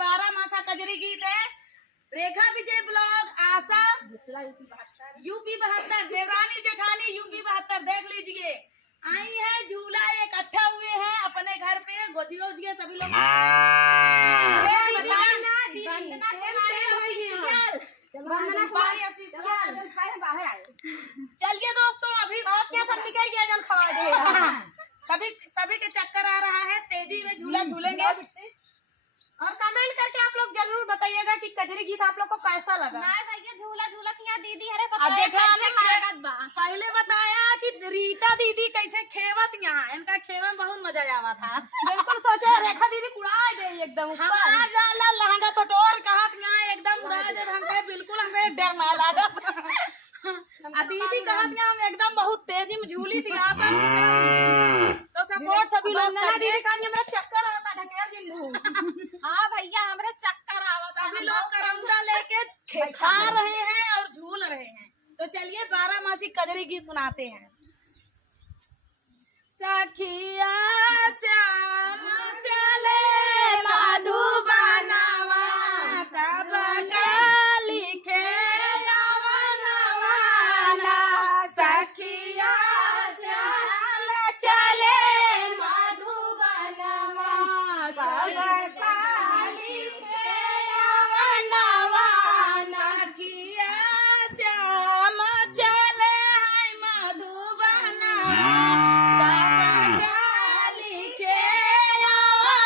12 मासा कजरी गीत है। रेखा विजय ब्लॉग, आशा यूपी 72, देवरानी जेठानी यूपी 72, देख लीजिए। आई है झूला इकट्ठा हुए हैं अपने घर पे, गोजियो उजिए सभी लोग। चलिए दोस्तों, अभी सभी के चक्कर आ रहा है, तेजी में झूला झूलेंगे। और कमेंट करके आप लोग जरूर बताइएगा कि कजरी गीत आप लोग को कैसा लगा। नहीं भैया झूला झूला किया दीदी हरे पहले बताया कि रीता दीदी कैसे खेवत, यहाँ इनका खेवे में बहुत मजा आवा था। बिल्कुल सोचे रेखा दीदी उड़ा दे एकदम। हमारा जाला लहंगा पटोर कहत यहाँ एकदम उड़ा दे, हमके बिल्कुल हमें डर ना लगा। दीदी कहत यहाँ हम एकदम बहुत तेजी में झूली थी। आशा तो सपोर्ट सभी लोग मेरा चक्कर आता हाँ भैया हमारे चक्कर आवा। सभी लोग करौंदा लेके खा रहे हैं और झूल रहे हैं। तो चलिए 12 मासी कजरी गीत सुनाते हैं। सखिया श्याम चले मधुबनवा, सब लिखे यवनवा। सखिया श्याम चले मधुबनवा, सब लिखे यवनवा। सखिया श्याम चले हैं मधुबनवा, सब लिखे यवनवा।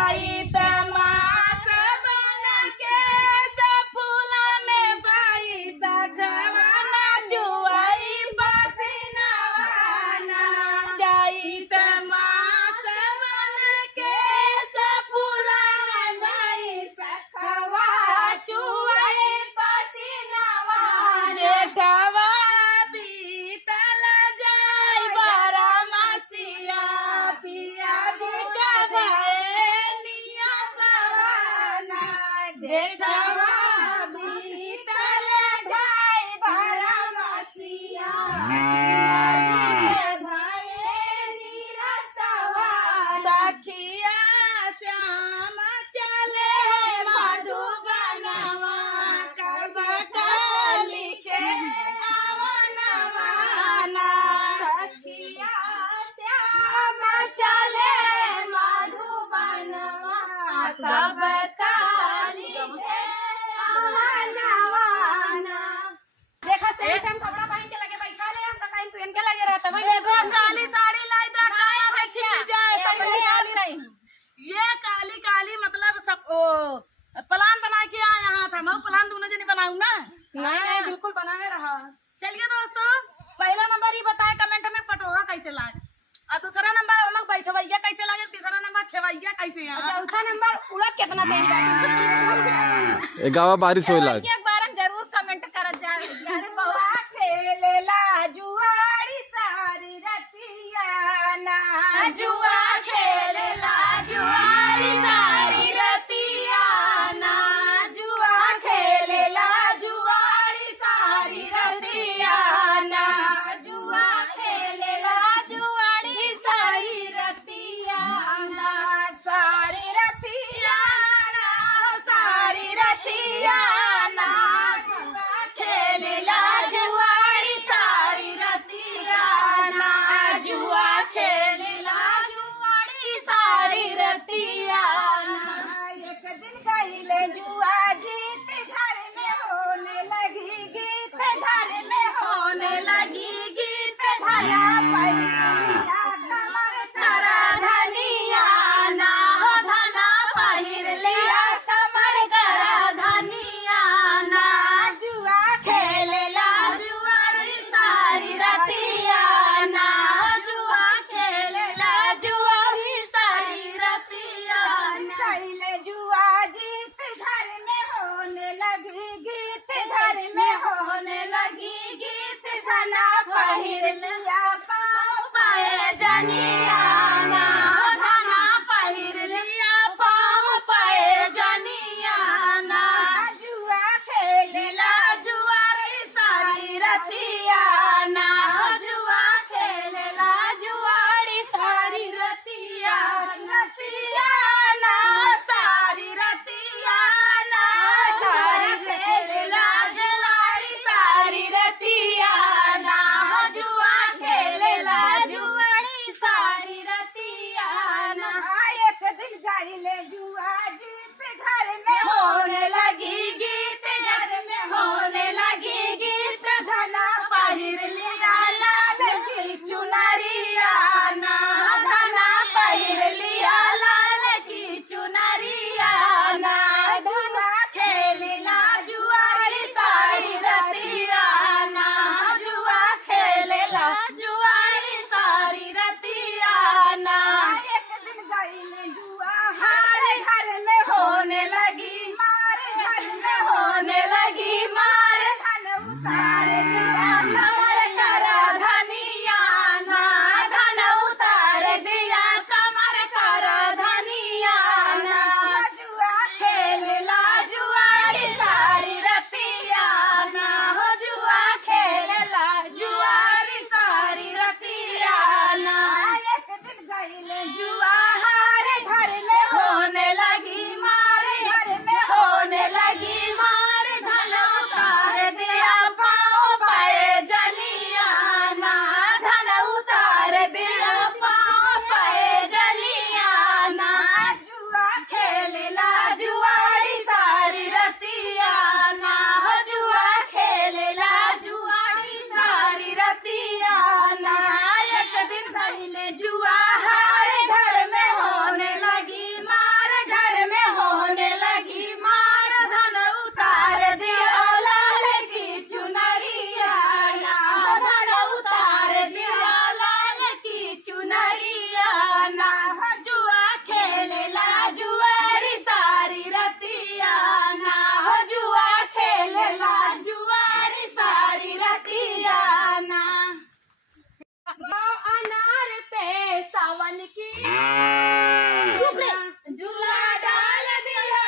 चैत मास बन के फूला में बाई सखवाना चुआई पसीनावाना चैत मास बन के फूला में बाई सखवा चुआई पसीनावाना जेठवा बीतल जाई बारा मसिया पिया जी का भैनिया सवाना जेठवा बीतल जाई बारा मसिया सखिया श्याम चले मधुबनवा कब लिखे अवनवाना सखिया श्याम चले मधुबनवा कब लिखे अवनवाना देखा से हम कपड़ा पहन के लगे बैठा ले हम कहीं पहन के लगे रहता भाई देखो काली साड़ी लाई दा काला से छिप जाए सही काली ये काली काली मतलब सब ओ प्लान बना के आए यहाँ था मैं प्लान दोनों जने बनाऊं ना नहीं बिल्कुल बनाए रहा। चलिए दोस्तों पहला नंबर ये बताए कमेंट में पटोहा कैसे लागे और दूसरा नंबर हमक बैठवैया कैसे लागे तीसरा नंबर खेवैया कैसे यहाँ चौथा नंबर उड़द कितना तेज है। गावा बारिश होइला एक बार जरूर कमेंट करत जा यार बउआ खेलेला जुआरी सारी रतिया ना जुआ खेलेला जुआरी सारी रतिया ना जुआ खेलेला जुआरी सारी रतिया ना जुआ खेलेला जुआरी सारी रतिया ना सारी रतिया ना सारी रतिया ना खेलेला जुआरी सारी रतिया ना जुआ खेलेला जुआरी सारी रतिया ना एक दिन गईले जुआ जीत घर में होने लगी गीत घर में होने लगी गीत धरा पहिरिया कमर करा धनिया ना हो धना पहिर लिया कमर करा धनिया ना जुआ खेलेला जुआरी सारी रतिया ना जुआ खेलेला जुआरी सारी रतिया कैले जुआ जीत घर में होने लगी गीत घर में होने लगी गीत धना पहिर लिया पाँव पाए जनिया ना धना पहिर लिया पाँव पाए जनिया ना जुआ खेलेला जुआरी सारी रतिया ना जुआ खेलेला जुआरी सारी रतिया रतिया ना सारी रतिया ना जुआ खेलेला जुआरी सारी रतिया ना जुआ खेलेला जुआरी सारी रतिया ना एक दिन गईले जुआ जीत घर में होने लगी गीत घर में होने लगी गीत धना पहिर लिया लाल की चुनरिया ना धना पहिर लिया लाल की चुनरिया ना धना खेलेला जुआरी सारी रतिया ना जुआ खेलेला जुआरी सारी रतिया ना एक दिन गईले जुआ हारे घर में होने लगी मारे घर में होने लगी मारे धन उतार दिया कमर करा धनिया ना धन उतार दिया कमर करा धनिया ना जुआ खेलेला जुआरी सारी रतिया ना हो जुआ खेलेला जुआरी सारी रतिया ना एक दिन गईले जुआ हारे घर में होने लगी मारे घर में होने लगी मारे धन उतार दिया पाँव पाए जनिया ना धन उतार दिया पाँव पाए जनिया ना जुआ खेलेला जुआरी सारी रतिया ना हो जुआ खेलेला जुआरी सारी रतिया ना एक दिन गईले जुआ हारे घर में होने लगी मारे चुनरिया ना हो जुआ खेलेला जुआरी सारी रतिया ना हो जुआ खेलेला जुआरी सारी रतिया ना। अनार पे सावन की झूला डाल दिया